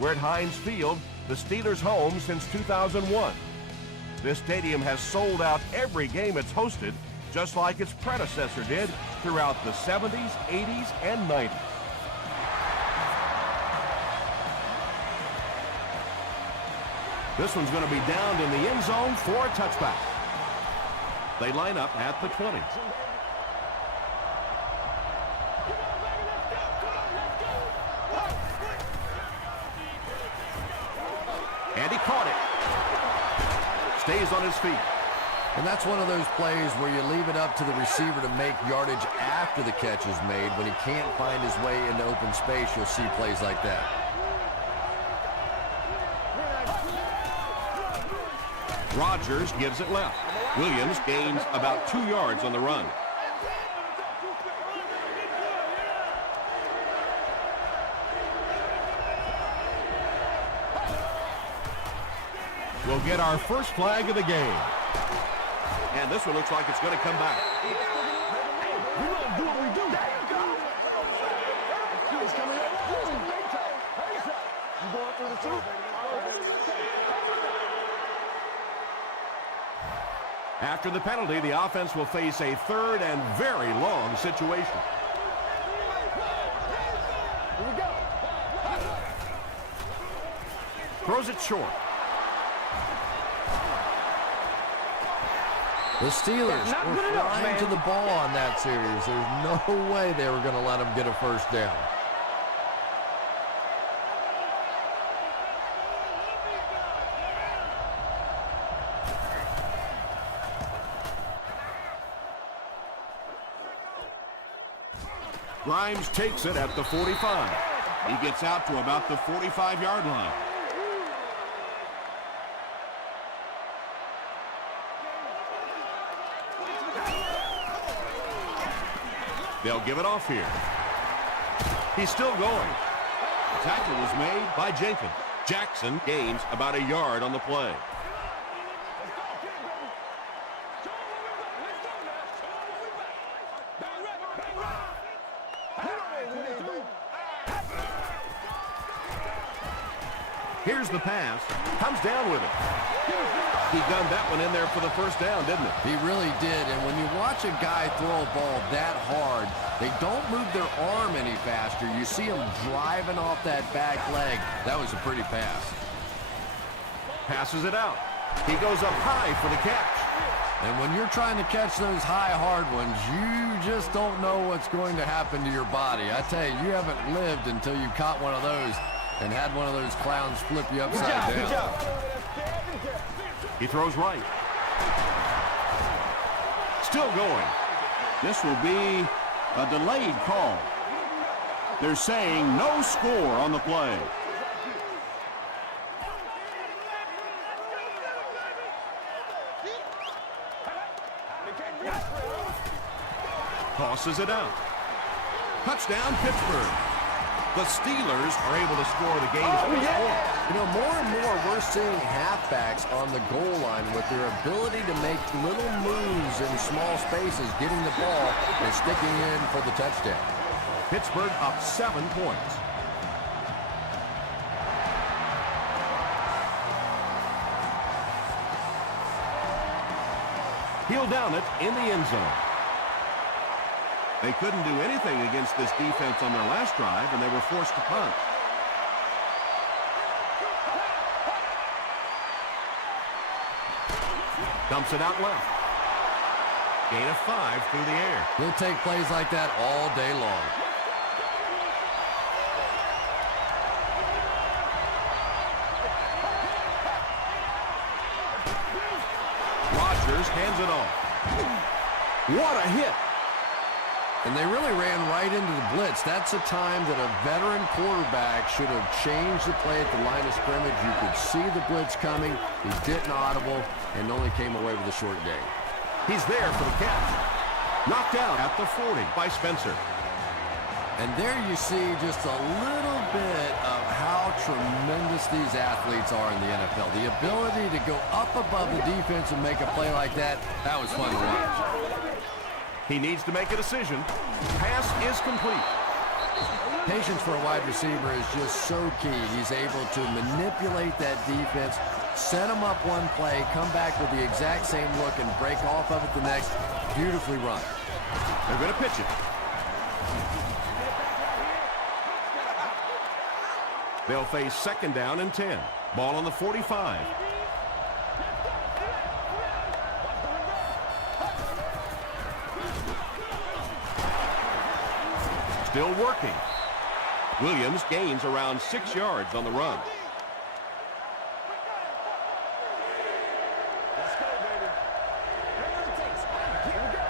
We're at Heinz Field, the Steelers' home since 2001. This stadium has sold out every game it's hosted, just like its predecessor did throughout the 70s, 80s, and 90s. This one's going to be downed in the end zone for a touchback. They line up at the 20. And he caught it. Stays on his feet. And that's one of those plays where you leave it up to the receiver to make yardage after the catch is made. When he can't find his way into open space, you'll see plays like that. Rodgers gives it left. Williams gains about 2 yards on the run. We'll get our first flag of the game. And this one looks like it's going to come back. We're going to do what we do. He's coming up. You going through the two? After the penalty, the offense will face a third and very long situation. Here we go. Throws it short. The Steelers were flying to the ball on that series. There's no way they were going to let them get a first down. Grimes takes it at the 45. He gets out to about the 45-yard line. They'll give it off here. He's still going. The tackle was made by Jenkins. Jackson gains about a yard on the play. Here's the pass. Comes down with it. He gunned that one in there for the first down, didn't it? He really did, and when you watch a guy throw a ball that hard, they don't move their arm any faster. You see him driving off that back leg. That was a pretty pass. Passes it out. He goes up high for the catch. And when you're trying to catch those high, hard ones, you just don't know what's going to happen to your body. I tell you, you haven't lived until you caught one of those and had one of those clowns flip you upside down. Good job. He throws right. Still going. This will be a delayed call. They're saying no score on the play. Tosses it out. Touchdown, Pittsburgh. The Steelers are able to score the game's first point. You know, more and more we're seeing halfbacks on the goal line with their ability to make little moves in small spaces, getting the ball and sticking in for the touchdown. Pittsburgh up 7 points. He'll down it in the end zone. They couldn't do anything against this defense on their last drive, and they were forced to punt. Dumps it out left. Gain of 5 through the air. He'll take plays like that all day long. Rodgers hands it off. What a hit! And they really ran right into the blitz. That's a time that a veteran quarterback should have changed the play at the line of scrimmage. You could see the blitz coming. He didn't audible and only came away with a short gain. He's there for the catch. Knocked out at the 40 by Spencer. And there you see just a little bit of how tremendous these athletes are in the NFL. The ability to go up above the defense and make a play like that, that was fun to watch. He needs to make a decision. Pass is complete. Patience for a wide receiver is just so key. He's able to manipulate that defense, set them up one play, come back with the exact same look, and break off of it the next. Beautifully run. They're going to pitch it. They'll face 2nd down and 10. Ball on the 45. Still working. Williams gains around 6 yards on the run. Let's go, baby. Whatever it takes. Here we go.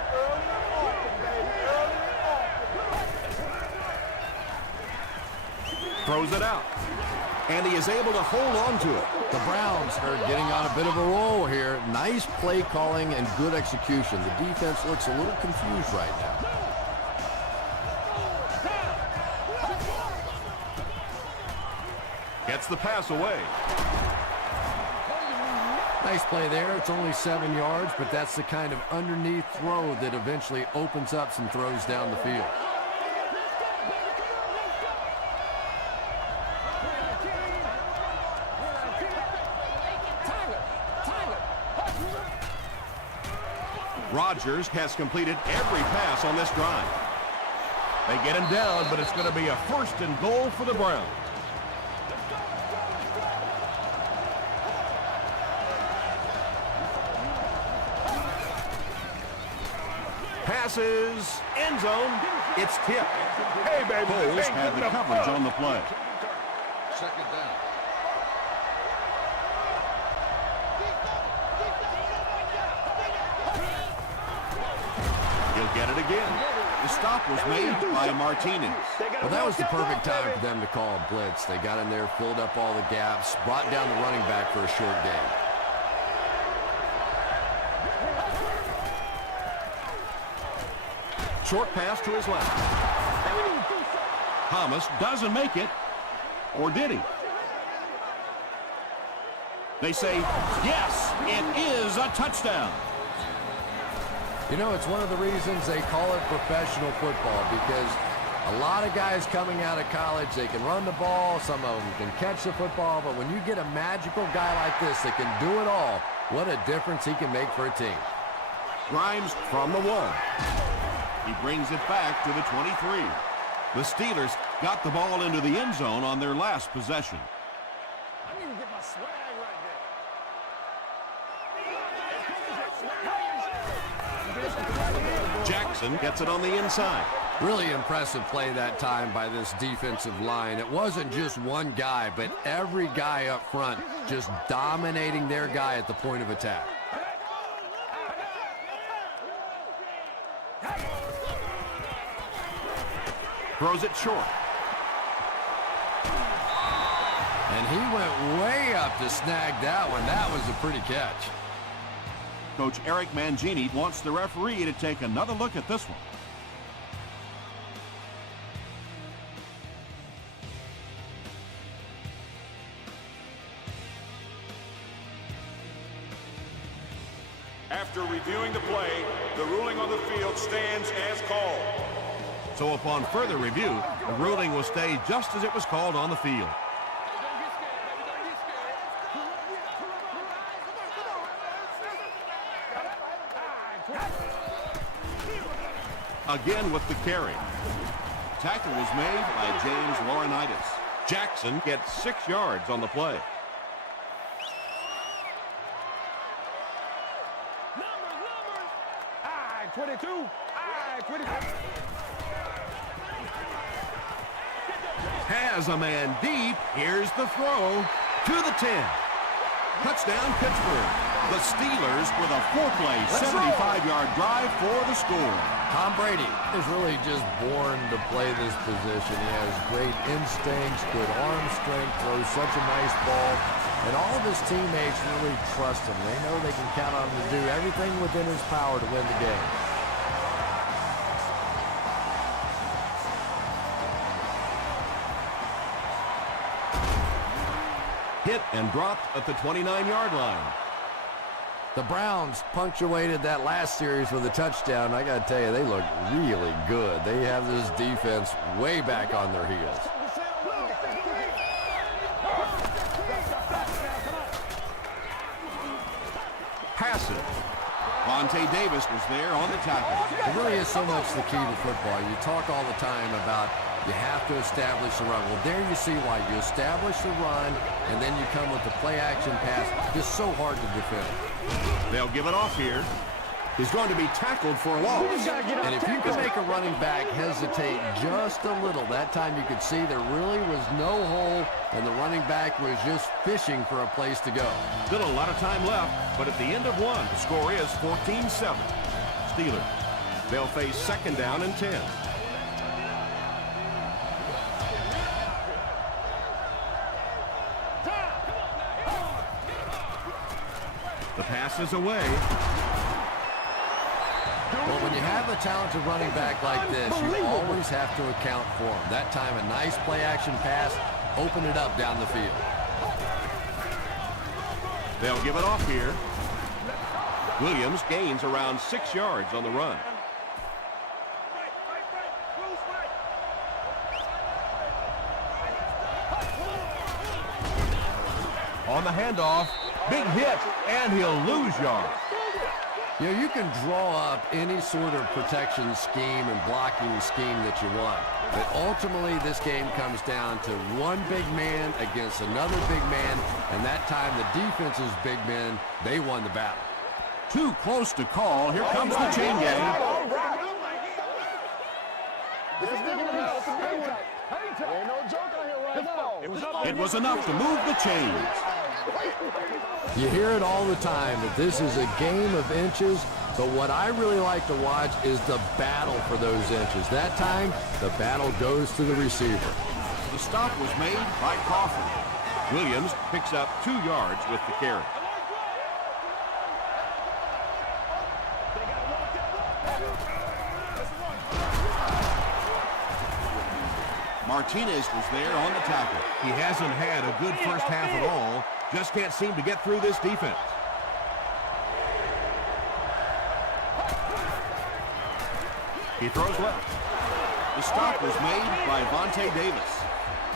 Throws it out. And he is able to hold on to it. The Browns are getting on a bit of a roll here. Nice play calling and good execution. The defense looks a little confused right now. Gets the pass away. Nice play there. It's only 7 yards, but that's the kind of underneath throw that eventually opens up some throws down the field. Rodgers has completed every pass on this drive. They get him down, but it's going to be a 1st and goal for the Browns. Passes, end zone, it's tipped. Hey, baby. Foles had the coverage on the play. 2nd down. He'll get it again. The stop was made by Martinez. Well, that was the perfect time for them to call a blitz. They got in there, filled up all the gaps, brought down the running back for a short gain. Short pass to his left. Thomas doesn't make it. Or did he? They say, yes, it is a touchdown. You know, it's one of the reasons they call it professional football, because a lot of guys coming out of college, they can run the ball, some of them can catch the football, but when you get a magical guy like this that can do it all, what a difference he can make for a team. Grimes from the 1. He brings it back to the 23. The Steelers got the ball into the end zone on their last possession. I need to get my swag right there. Jackson gets it on the inside. Really impressive play that time by this defensive line. It wasn't just one guy, but every guy up front just dominating their guy at the point of attack. Throws it short. And he went way up to snag that one. That was a pretty catch. Coach Eric Mangini wants the referee to take another look at this one. After reviewing the play, the ruling on the field stands as called. So upon further review, the ruling will stay just as it was called on the field. Again with the carry. Tackle was made by James Laurinaitis. Jackson gets 6 yards on the play. I 22. I 22. Has a man deep. Here's the throw to the 10. Touchdown, Pittsburgh. The Steelers with a 4-play, 75-yard drive for the score. Tom Brady is really just born to play this position. He has great instincts, good arm strength, throws such a nice ball. And all of his teammates really trust him. They know they can count on him to do everything within his power to win the game. Hit and dropped at the 29-yard line. The Browns punctuated that last series with a touchdown. I got to tell you, they look really good. They have this defense way back on their heels. Passes. Vontae Davis was there on the tackle. It really is so much the key to football. You talk all the time about you have to establish the run. Well, there you see why. You establish the run, and then you come with the play-action pass. Just so hard to defend. They'll give it off here. He's going to be tackled for a loss. And if you can make a running back hesitate just a little, that time you could see there really was no hole, and the running back was just fishing for a place to go. Still a lot of time left, but at the end of one, the score is 14-7. Steelers. They'll face second down and 10. The pass is away. Well, when you have a talented running back like this, you always have to account for him. That time, a nice play-action pass, open it up down the field. They'll give it off here. Williams gains around 6 yards on the run. On the handoff, big hit, and he'll lose yards. You know, you can draw up any sort of protection scheme and blocking scheme that you want. But ultimately, this game comes down to one big man against another big man, and that time the defense's big men, they won the battle. Too close to call. Here comes the chain gang. It was enough to move the chains. You hear it all the time that this is a game of inches, but what I really like to watch is the battle for those inches. That time, the battle goes to the receiver. The stop was made by Crawford. Williams picks up 2 yards with the carry. Martinez was there on the tackle. He hasn't had a good first half at all. Just can't seem to get through this defense. He throws left. The stop was made by Vontae Davis.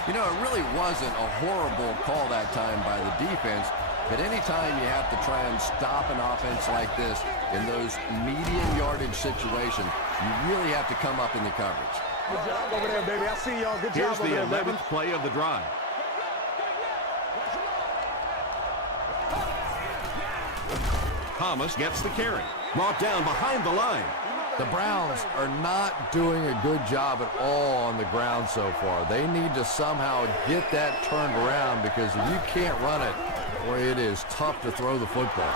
You know, it really wasn't a horrible call that time by the defense, but anytime you have to try and stop an offense like this in those medium yardage situations, you really have to come up in the coverage. Good job over there, baby. I see y'all. Good Here's job the over there, 11th play of the drive. Thomas gets the carry. Brought down behind the line. The Browns are not doing a good job at all on the ground so far. They need to somehow get that turned around, because if you can't run it, boy, it is tough to throw the football.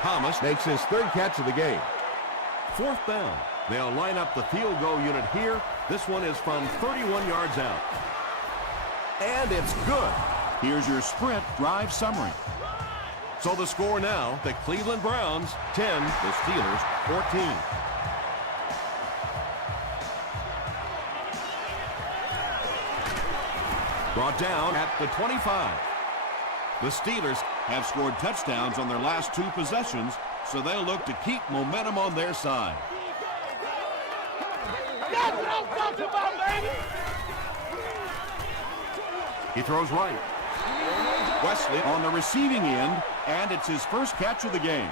Thomas makes his 3rd catch of the game. 4th down. They'll line up the field goal unit here. This one is from 31 yards out. And it's good. Here's your sprint drive summary. So the score now, the Cleveland Browns 10, the Steelers 14. Brought down at the 25. The Steelers have scored touchdowns on their last 2 possessions, so they'll look to keep momentum on their side. He throws right. Wesley on the receiving end, and it's his first catch of the game.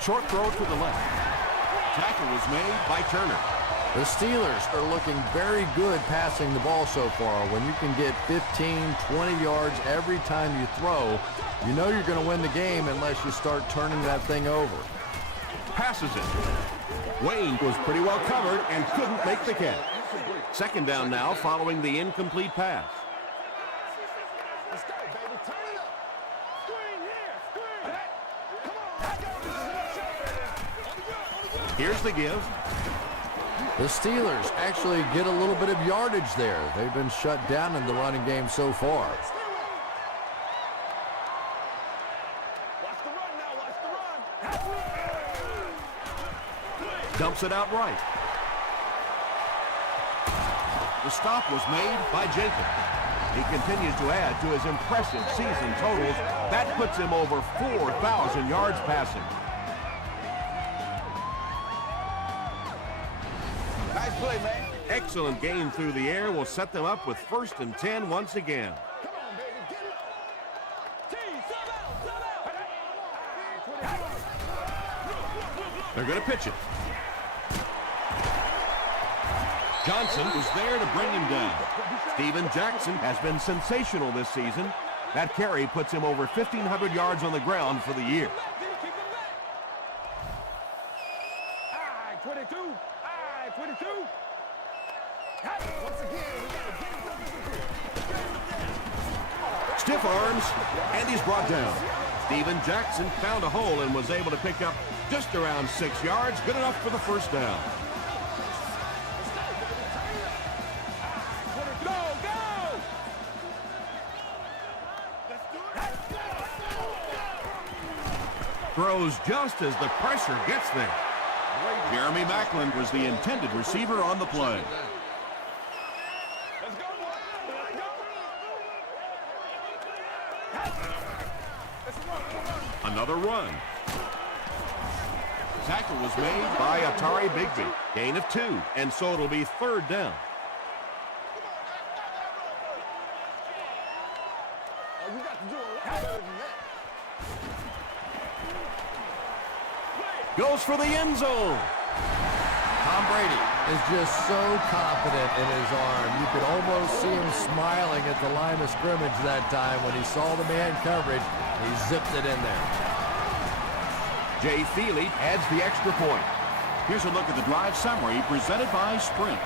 Short throw to the left. Tackle was made by Turner. The Steelers are looking very good passing the ball so far. When you can get 15, 20 yards every time you throw, you know you're going to win the game unless you start turning that thing over. Passes it. Wayne was pretty well covered and couldn't make the catch. Second down now following the incomplete pass. Let's go, baby. Turn it up. Screen here. Screen. Here's the give. The Steelers actually get a little bit of yardage there. They've been shut down in the running game so far. Watch the run now. Watch the run. Dumps it out right. The stop was made by Jacob. He continues to add to his impressive season totals. That puts him over 4,000 yards passing. Nice play, man. Excellent gain through the air will set them up with 1st and 10 once again. Come on, baby. Get it up. T, sub out. They're going to pitch it. Johnson was there to bring him down. Steven Jackson has been sensational this season. That carry puts him over 1,500 yards on the ground for the year. 22. 22. Once again, we got to get it. Stiff arms, and he's brought down. Steven Jackson found a hole and was able to pick up just around 6 yards, good enough for the first down. Throws just as the pressure gets there. Jeremy Maclin was the intended receiver on the play. Let's go. Another run. Tackle was made by Atari Bigby. Gain of 2, and so it'll be 3rd down. We got to do a lot better than that. Goes for the end zone. Tom Brady is just so confident in his arm. You could almost see him smiling at the line of scrimmage that time when he saw the man coverage. He zipped it in there. Jay Feely adds the extra point. Here's a look at the drive summary presented by Sprint.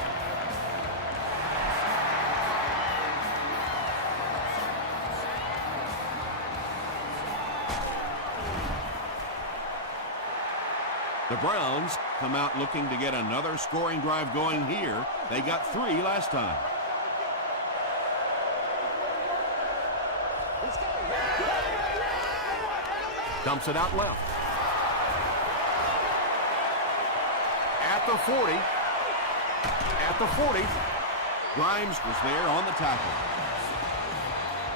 The Browns come out looking to get another scoring drive going here. They got 3 last time. Dumps it out left. At the 40. At the 40. Grimes was there on the tackle.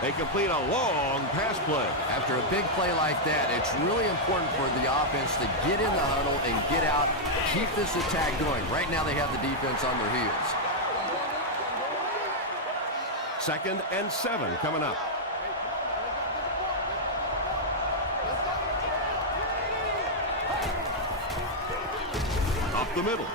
They complete a long pass play. After a big play like that, it's really important for the offense to get in the huddle and get out, keep this attack going. Right now they have the defense on their heels. 2nd and 7 coming up. Up the middle.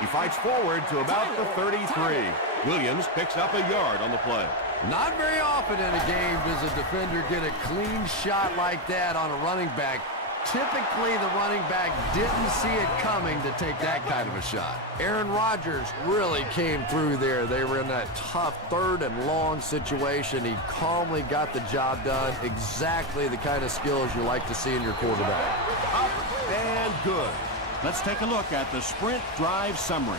He fights forward to about the 33. Williams picks up a yard on the play. Not very often in a game does a defender get a clean shot like that on a running back. Typically, the running back didn't see it coming to take that kind of a shot. Aaron Rodgers really came through there. They were in that tough 3rd and long situation. He calmly got the job done. Exactly the kind of skills you like to see in your quarterback. Up and good. Let's take a look at the Sprint drive summary.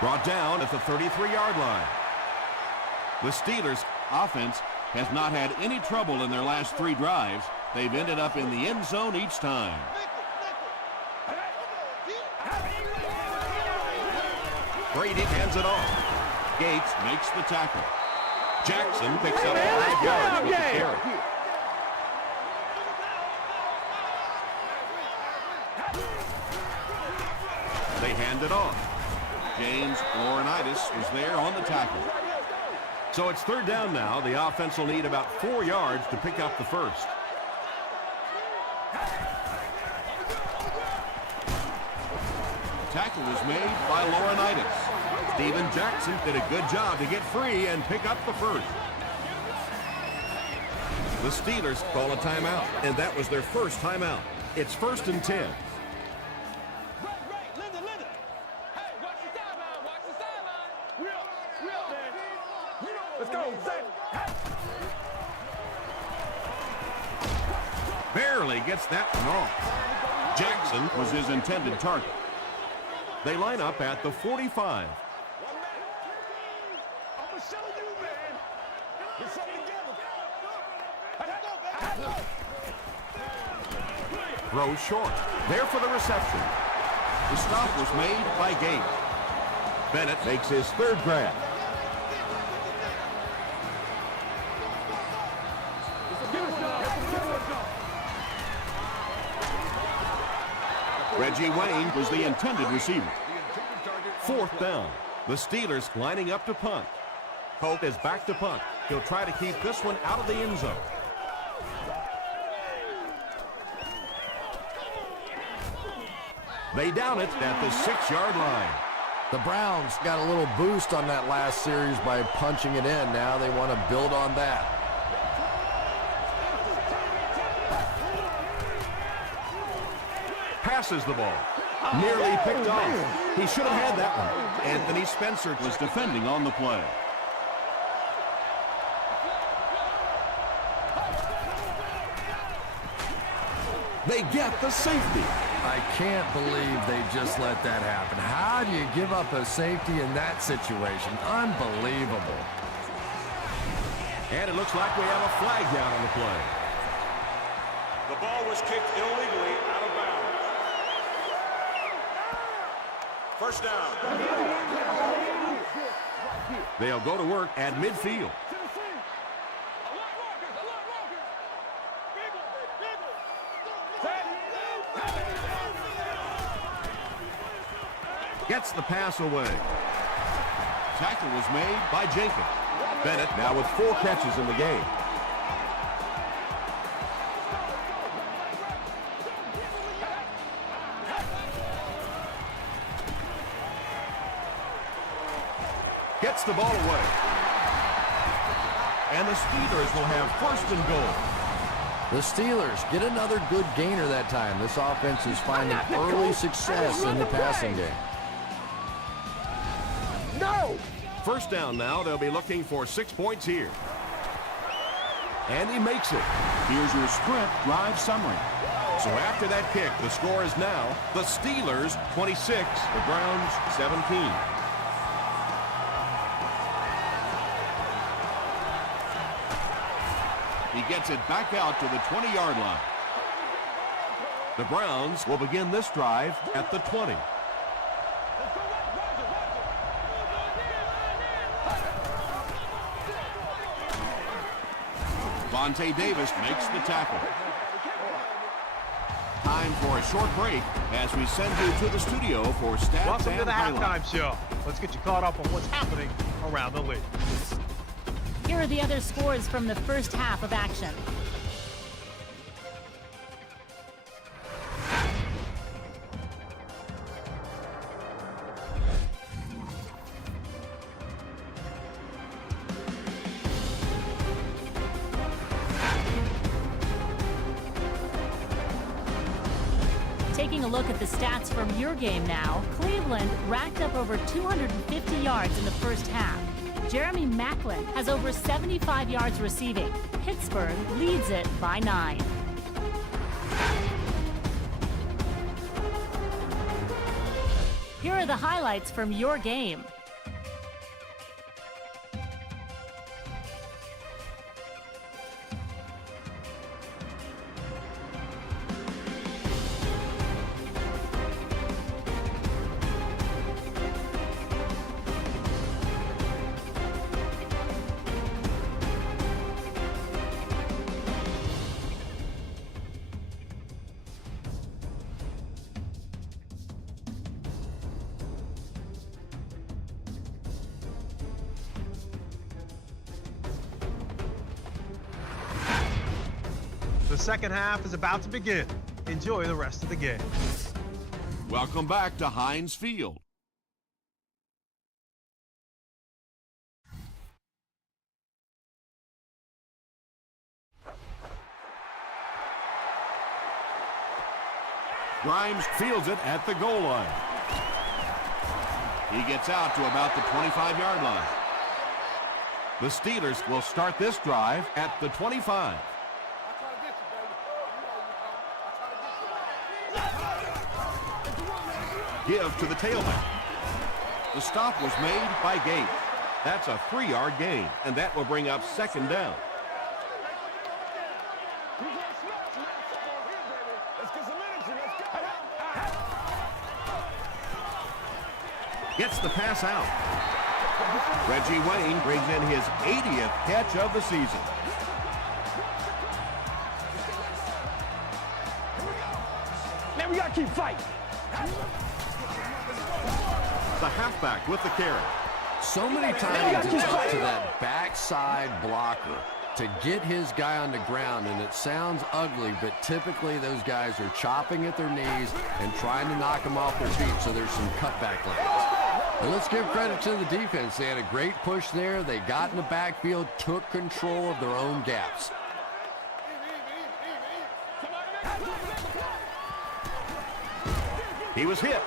Brought down at the 33-yard line. The Steelers' offense has not had any trouble in their last 3 drives. They've ended up in the end zone each time. Brady hands it off. Gates makes the tackle. Jackson picks up 5 yards with the carry. They hand it off. James Laurinaitis was there on the tackle. So it's 3rd down now. The offense will need about 4 yards to pick up the first. Tackle was made by Laurinaitis. Steven Jackson did a good job to get free and pick up the first. The Steelers call a timeout, and that was their first timeout. It's 1st and 10. Let's go. Barely gets that one off. Jackson was his intended target. They line up at the 45. I'm gonna show you, man. Get something together. Throw short. There for the reception. The stop was made by Gate. Bennett makes his third grab. Reggie Wayne was the intended receiver. Fourth down. The Steelers lining up to punt. Colt is back to punt. He'll try to keep this one out of the end zone. They down it at the 6-yard line. The Browns got a little boost on that last series by punching it in. Now they want to build on that. Passes the ball. Nearly picked off. He should have had that one. Anthony Spencer was defending on the play. They get the safety. I can't believe they just let that happen. How do you give up a safety in that situation? Unbelievable. And it looks like we have a flag down on the play. The ball was kicked illegally out of bounds. First down. They'll go to work at midfield. Gets the pass away. Tackle was made by Jenkins. Bennett now with 4 catches in the game. Gets the ball away. And the Steelers will have first and goal. The Steelers get another good gainer that time. This offense is finding early success in the passing game. First down now. They'll be looking for 6 points here. And he makes it. Here's your sprint drive summary. So after that kick, the score is now the Steelers 26, the Browns 17. He gets it back out to the 20-yard line. The Browns will begin this drive at the 20. Vontae Davis makes the tackle. Time for a short break as we send you to the studio for stats Welcome and to the highlights. halftime show. Let's get you caught up on what's happening around the league. Here are the other scores from the first half of action. Taking a look at the stats from your game now, Cleveland racked up over 250 yards in the first half. Jeremy Maclin has over 75 yards receiving. Pittsburgh leads it by 9. Here are the highlights from your game. The second half is about to begin. Enjoy the rest of the game. Welcome back to Heinz Field. Grimes fields it at the goal line. He gets out to about the 25-yard line. The Steelers will start this drive at the 25. Give to the tailback. The stop was made by Gate. That's a 3-yard gain, and that will bring up second down. Gets the pass out. Reggie Wayne brings in his 80th catch of the season. Man, we gotta keep fighting. The halfback with the carry. So many times it's up to that backside blocker to get his guy on the ground, and it sounds ugly, but typically those guys are chopping at their knees and trying to knock them off their feet, so there's some cutback lanes. And let's give credit to the defense. They had a great push there. They got in the backfield, took control of their own gaps. He was hit.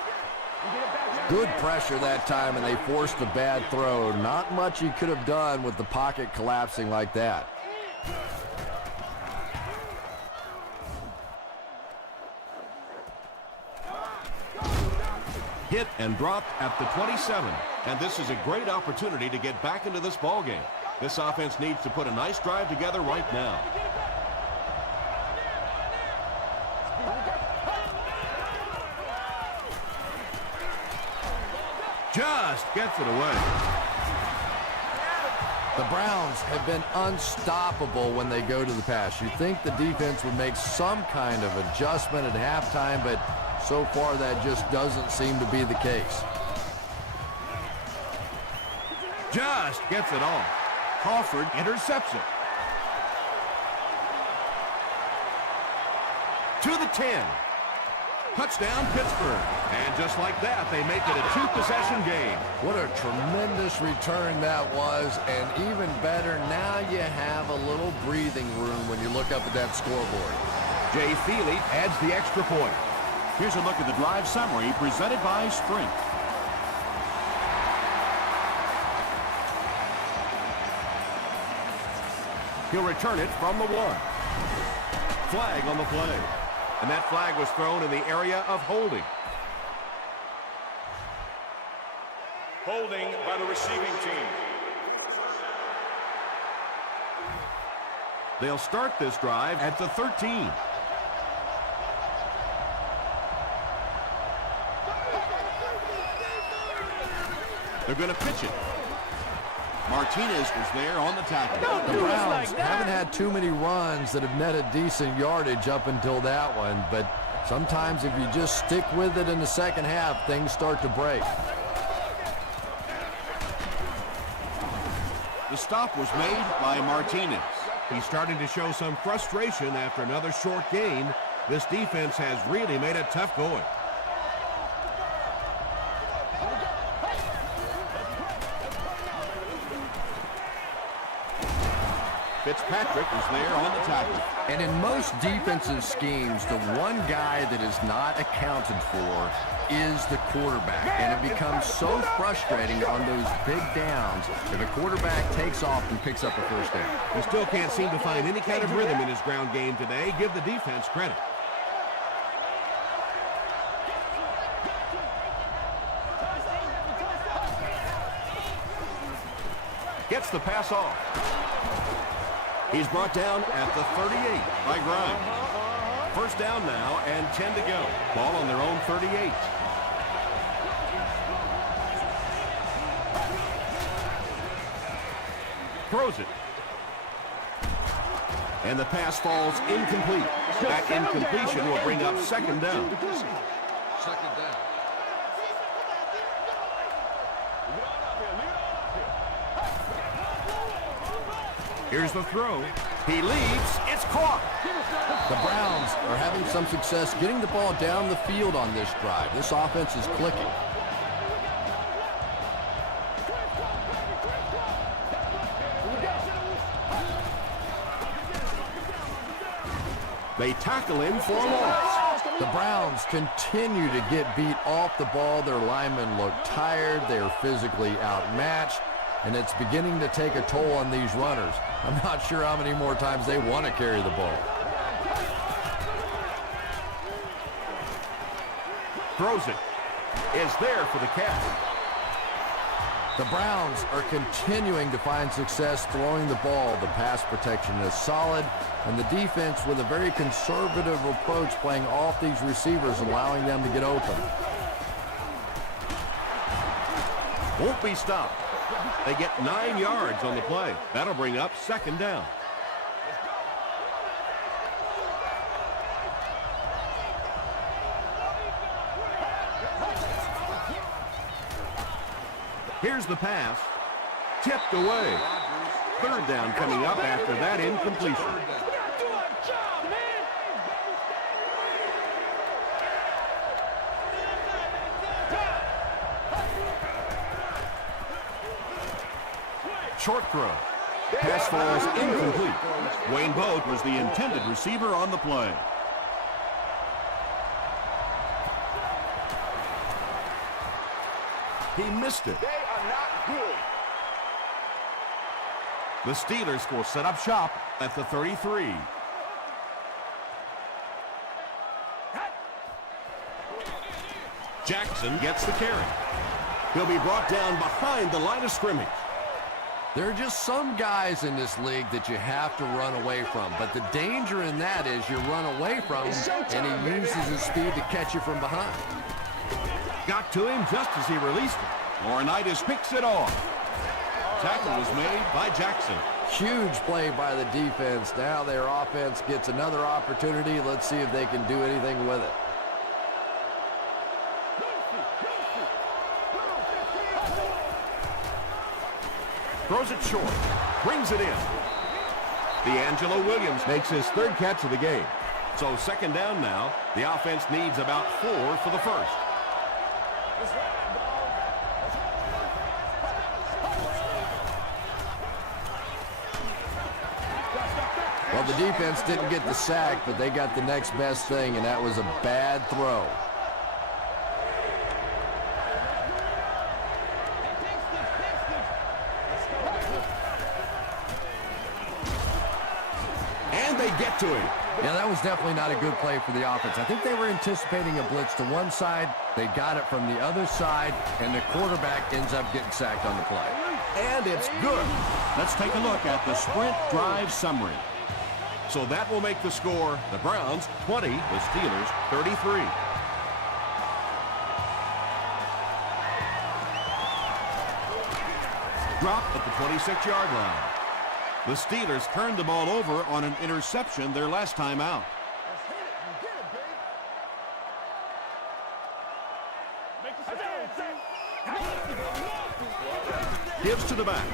Good pressure that time, and they forced a bad throw. Not much he could have done with the pocket collapsing like that. Hit and dropped at the 27. And this is a great opportunity to get back into this ball game. This offense needs to put a nice drive together right now. Just gets it away. The Browns have been unstoppable when they go to the pass. You'd think the defense would make some kind of adjustment at halftime, but so far that just doesn't seem to be the case. Just gets it off. Crawford intercepts it. To the 10. Touchdown, Pittsburgh. And just like that, they make it a two-possession game. What a tremendous return that was, and even better, now you have a little breathing room when you look up at that scoreboard. Jay Feely adds the extra point. Here's a look at the drive summary presented by Sprint. He'll return it from the 1. Flag on the play. And that flag was thrown in the area of holding. Holding by the receiving team. They'll start this drive at the 13. They're going to pitch it. Martinez was there on the tackle. The Browns haven't had too many runs that have netted decent yardage up until that one, but sometimes if you just stick with it in the second half, things start to break. The stop was made by Martinez. He's starting to show some frustration after another short gain. This defense has really made it tough going. Fitzpatrick was there on the tackle. And in most defensive schemes, the one guy that is not accounted for is the quarterback. And it becomes so frustrating on those big downs if a quarterback takes off and picks up a first down. He still can't seem to find any kind of rhythm in his ground game today. Give the defense credit. Gets the pass off. He's brought down at the 38 by Grimes. First down now and 10 to go. Ball on their own 38. Throws it. And the pass falls incomplete. That incompletion will bring up second down. Second down. Here's the throw. He leaps. It's caught. The Browns are having some success getting the ball down the field on this drive. This offense is clicking. They tackle him for a loss. The Browns continue to get beat off the ball. Their linemen look tired. They are physically outmatched, and it's beginning to take a toll on these runners. I'm not sure how many more times they want to carry the ball. Throws it. Is there for the catch. The Browns are continuing to find success throwing the ball. The pass protection is solid, and the defense with a very conservative approach playing off these receivers, allowing them to get open. won't be stopped. They get 9 yards on the play. That'll bring up 2nd down. Here's the pass. Tipped away. 3rd down coming up after that incompletion. Short throw. Pass falls incomplete. Wayne Boat was the intended receiver on the play. He missed it. They are not good. The Steelers will set up shop at the 33. Jackson gets the carry. He'll be brought down behind the line of scrimmage. There are just some guys in this league that you have to run away from, but the danger in that is you run away from him, and he uses his speed to catch you from behind. Got to him just as he released it. Laurinaitis picks it off. Tackle was made by Jackson. Huge play by the defense. Now their offense gets another opportunity. Let's see if they can do anything with it. Throws it short. Brings it in. D'Angelo Williams makes his 3rd catch of the game. So 2nd down now. The offense needs about 4 for the first. Well, the defense didn't get the sack, but they got the next best thing, and that was a bad throw. And they get to him. Yeah, that was definitely not a good play for the offense. I think they were anticipating a blitz to one side. They got it from the other side, and the quarterback ends up getting sacked on the play. And it's good. Let's take a look at the sprint drive summary. So that will make the score the Browns 20, the Steelers 33. Drop at the 26-yard line. The Steelers turned the ball over on an interception their last time out. Gives to the back.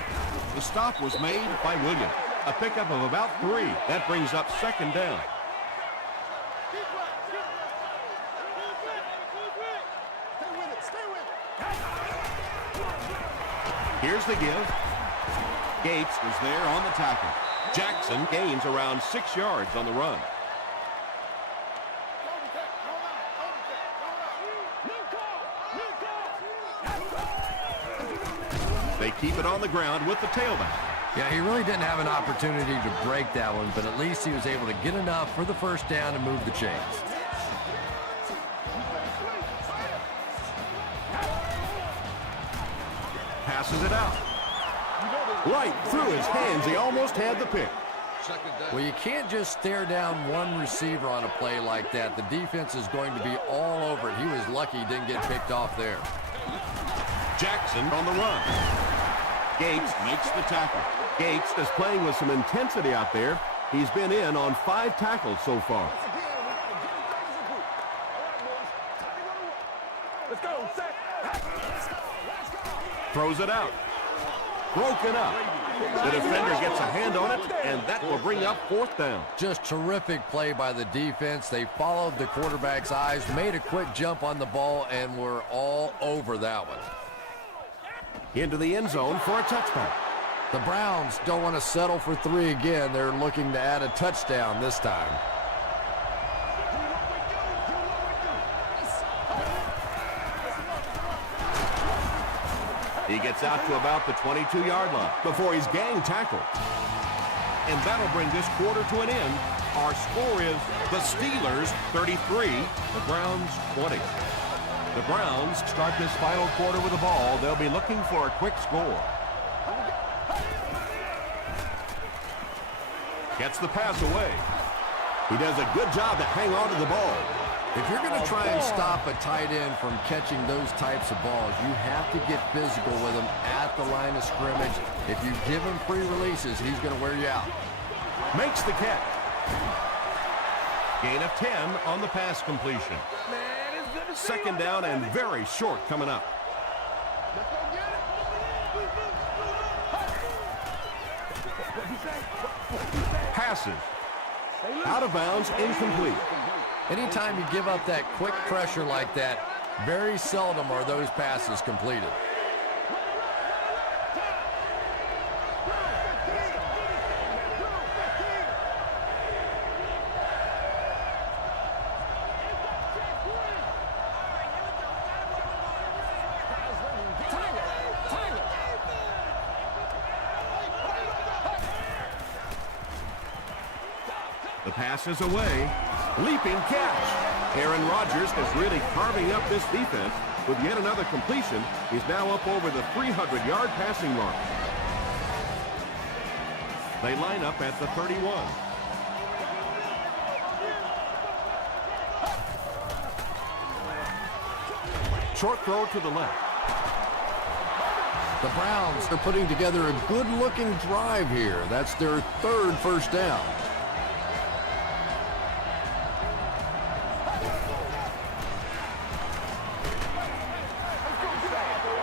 The stop was made by Williams. A pickup of about 3. That brings up 2nd down. Here's the give. Gates was there on the tackle. Jackson gains around 6 yards on the run. They keep it on the ground with the tailback. Yeah, he really didn't have an opportunity to break that one, but at least he was able to get enough for the 1st down and move the chains. Passes it out. Right through his hands. He almost had the pick. 2nd down. Well, you can't just stare down one receiver on a play like that. The defense is going to be all over it. He was lucky he didn't get picked off there. Jackson on the run. Gates makes the tackle. Gates is playing with some intensity out there. He's been in on 5 tackles so far. Throws it out. Broken up. The defender gets a hand on it, and that will bring up 4th down. Just terrific play by the defense. They followed the quarterback's eyes, made a quick jump on the ball, and were all over that one. Into the end zone for a touchback. The Browns don't want to settle for 3 again. They're looking to add a touchdown this time. He gets out to about the 22-yard line before he's gang tackled. And that'll bring this quarter to an end. Our score is the Steelers 33, the Browns 20. The Browns start this final quarter with the ball. They'll be looking for a quick score. Gets the pass away. He does a good job to hang on to the ball. If you're going to try and stop a tight end from catching those types of balls, you have to get physical with him at the line of scrimmage. If you give him free releases, he's going to wear you out. Makes the catch. Gain of 10 on the pass completion. Second down and very short coming up. Passes. Out of bounds, incomplete. Anytime you give up that quick pressure like that, very seldom are those passes completed. The pass is away. Leaping catch. Aaron Rodgers is really carving up this defense with yet another completion. He's now up over the 300-yard passing mark. They line up at the 31. Short throw to the left. The Browns are putting together a good-looking drive here. That's their third first down.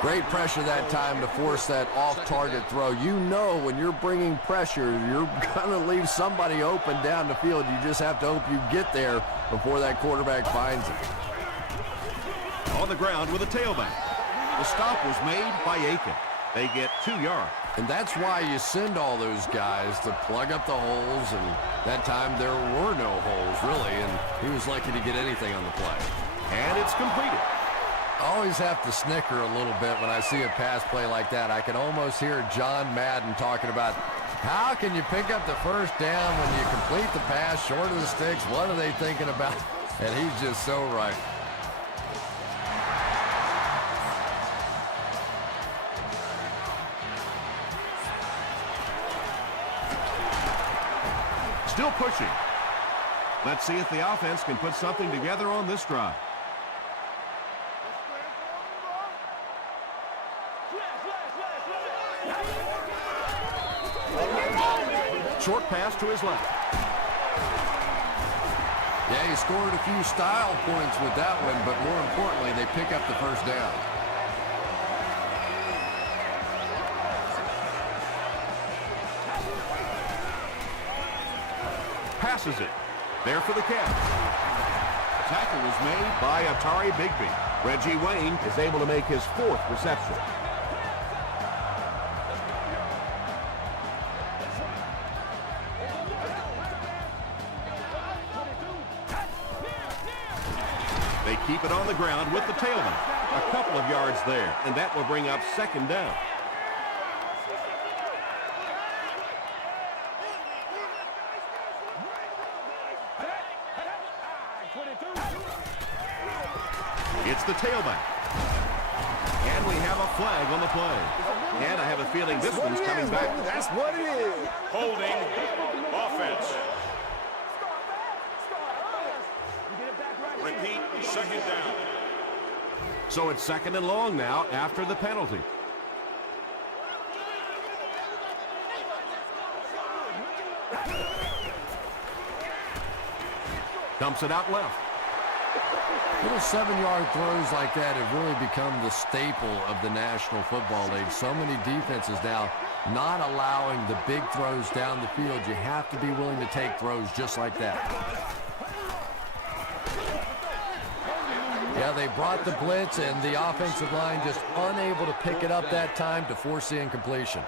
Great pressure that time to force that off-target throw. You know when you're bringing pressure, you're going to leave somebody open down the field. You just have to hope you get there before that quarterback finds it. On the ground with a tailback. The stop was made by Aiken. They get 2 yards. And that's why you send all those guys to plug up the holes, and that time there were no holes, really, and he was lucky to get anything on the play. And it's completed. I always have to snicker a little bit when I see a pass play like that. I can almost hear John Madden talking about how can you pick up the first down when you complete the pass short of the sticks? What are they thinking about? And he's just so right. Still pushing. Let's see if the offense can put something together on this drive. Short pass to his left. Yeah, he scored a few style points with that one, but more importantly, they pick up the first down. Passes it. There for the catch. Tackle was made by Atari Bigby. Reggie Wayne is able to make his 4th reception. They keep it on the ground with the tailback. A couple of yards there, and that will bring up second down. It's the tailback. And we have a flag on the play. And I have a feeling this one's coming back. That's what it is. Holding. Offense. Repeat, second down. So it's second and long now after the penalty. Dumps it out left. Little 7-yard throws like that have really become the staple of the National Football League. So many defenses now not allowing the big throws down the field. You have to be willing to take throws just like that. Yeah, they brought the blitz, and the offensive line just unable to pick it up that time to force the incompletion.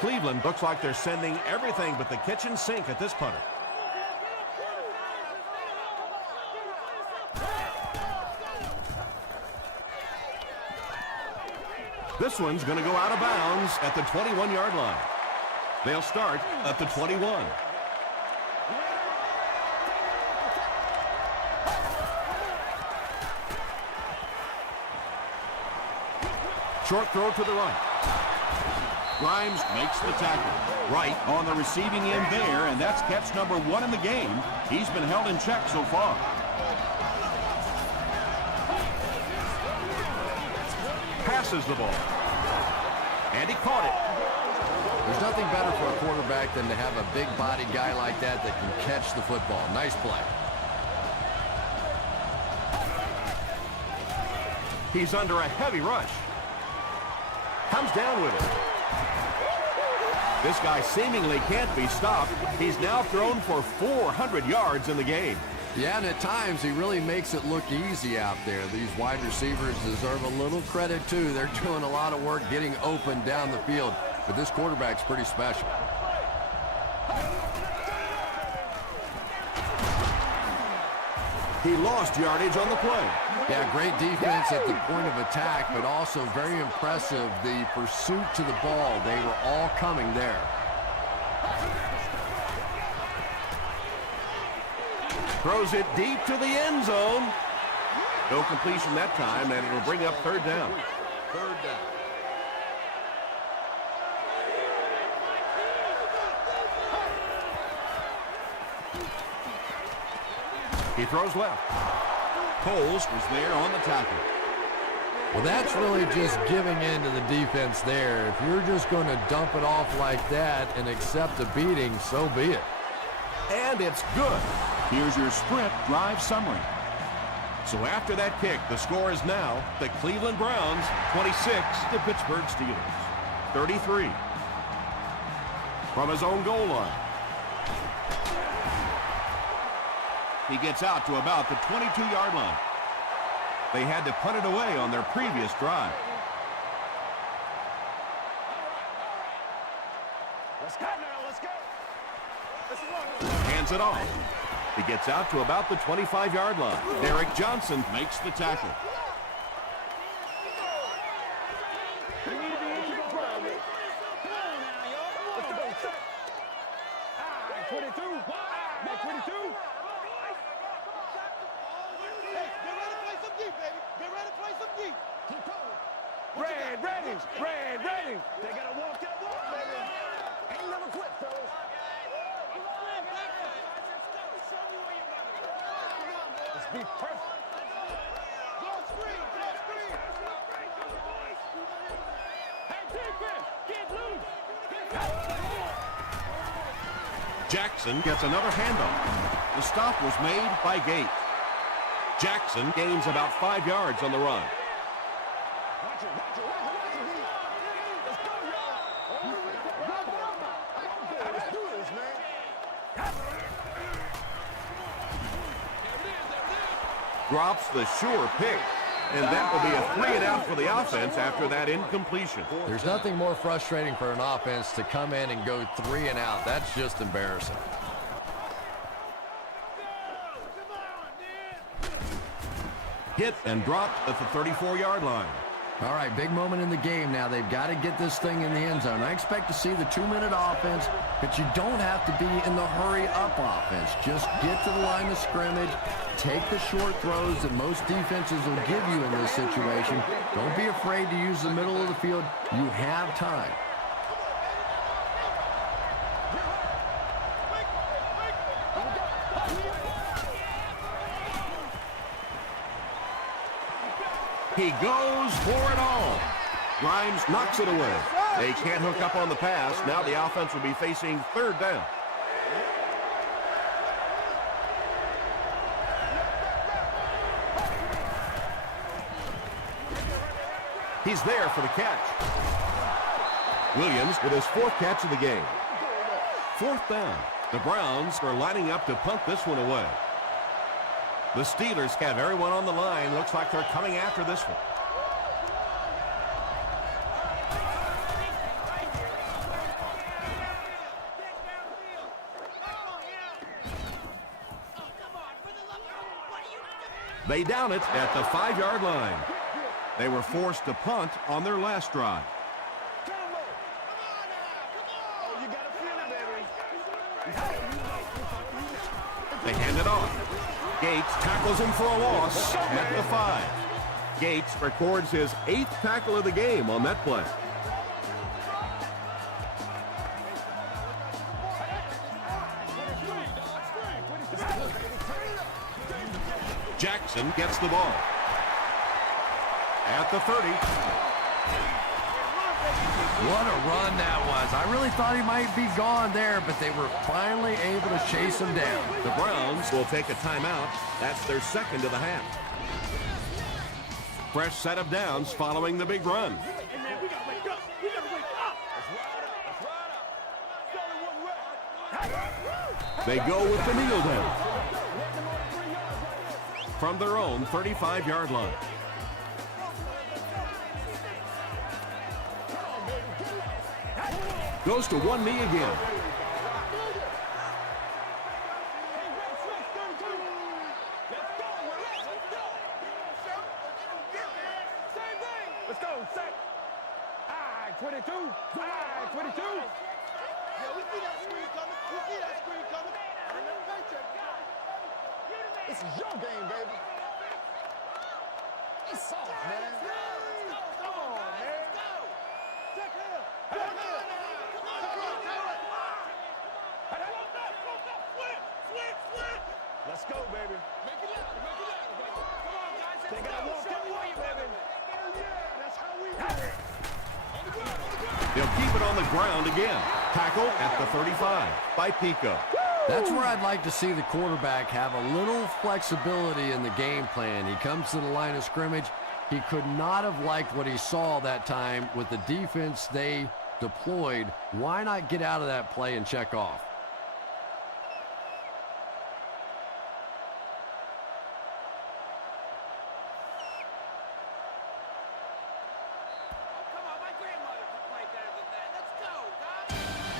Cleveland looks like they're sending everything but the kitchen sink at this punter. This one's going to go out of bounds at the 21-yard line. They'll start at the 21. Short throw to the right. Grimes makes the tackle. Right on the receiving end there, and that's catch number 1 in the game. He's been held in check so far. passes the ball. And he caught it. There's nothing better for a quarterback than to have a big-bodied guy like that that can catch the football. Nice play. He's under a heavy rush. Comes down with it. This guy seemingly can't be stopped. He's now thrown for 400 yards in the game. Yeah, and at times he really makes it look easy out there. These wide receivers deserve a little credit, too. They're doing a lot of work getting open down the field. But this quarterback's pretty special. He lost yardage on the play. Yeah, great defense at the point of attack, but also very impressive the pursuit to the ball. They were all coming there. Throws it deep to the end zone. No completion that time, and it'll bring up third down. Third down. He throws left. Coles was there on the tackle. Well, that's really just giving in to the defense there. If you're just going to dump it off like that and accept a beating, so be it. And it's good. Here's your sprint drive summary. So after that kick, the score is now the Cleveland Browns 26, the Pittsburgh Steelers 33. From his own goal line. He gets out to about the 22-yard line. They had to punt it away on their previous drive. Let's go now, let's go. Hands it off. He gets out to about the 25-yard line. Derek Johnson Makes the tackle. Ready. They gotta walk that walk, baby. Ain't never quit, fellas. Let's be perfect. Go screen. Hey, defense, get loose. Jackson gets another handoff. The stop was made by Gates. Jackson gains about 5 yards on the run. Watch it. Let's go, y'all. Let's do this, man. Drops the sure pick. And that will be a 3 and out for the offense after that incompletion. There's nothing more frustrating for an offense to come in and go 3 and out. That's just embarrassing. Hit and dropped at the 34-yard line. All right, big moment in the game now. They've got to get this thing in the end zone. I expect to see the 2-minute offense, but you don't have to be in the hurry-up offense. Just get to the line of scrimmage, take the short throws that most defenses will give you in this situation. Don't be afraid to use the middle of the field. You have time. He goes for it all. Grimes knocks it away. They can't hook up on the pass. Now the offense will be facing third down. He's there for the catch. Williams with his 4th catch of the game. 4th down. The Browns are lining up to punt this one away. The Steelers have everyone on the line. Looks like they're coming after this one. They down it at the 5-yard line. They were forced to punt on their last drive. They hand it off. Gates tackles him for a loss at the 5. Gates records his 8th tackle of the game on that play. Jackson gets the ball. At the 30. What a run that was. I really thought he might be gone there, but they were finally able to chase him down. The Browns will take a timeout. That's their second of the half. Fresh set of downs following the big run. Hey, man, we gotta wake up. We gotta wake up. Let's ride up. They go with the kneel down from their own 35-yard line. Goes to one knee again. Let's go, set. 22. 22. Yeah, we see that screen coming. We see that screen coming. This is your game, baby. He's soft, man. Come on, man. Check him. Let's go, baby. Make it loud. Make it loud, baby. Come on, guys. They gotta walk up for you, baby. Yeah, that's how we do it. On the ground, on the ground. They'll keep it on the ground again. Tackle at the 35 by Pico. That's where I'd like to see the quarterback have a little flexibility in the game plan. He comes to the line of scrimmage. He could not have liked what he saw that time with the defense they deployed. Why not get out of that play and check off?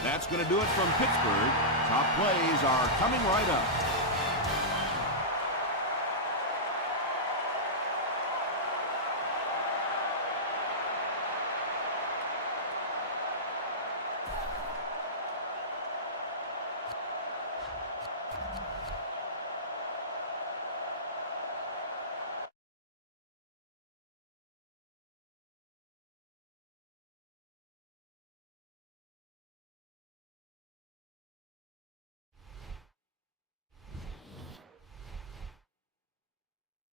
That's going to do it from Pittsburgh. Top plays are coming right up.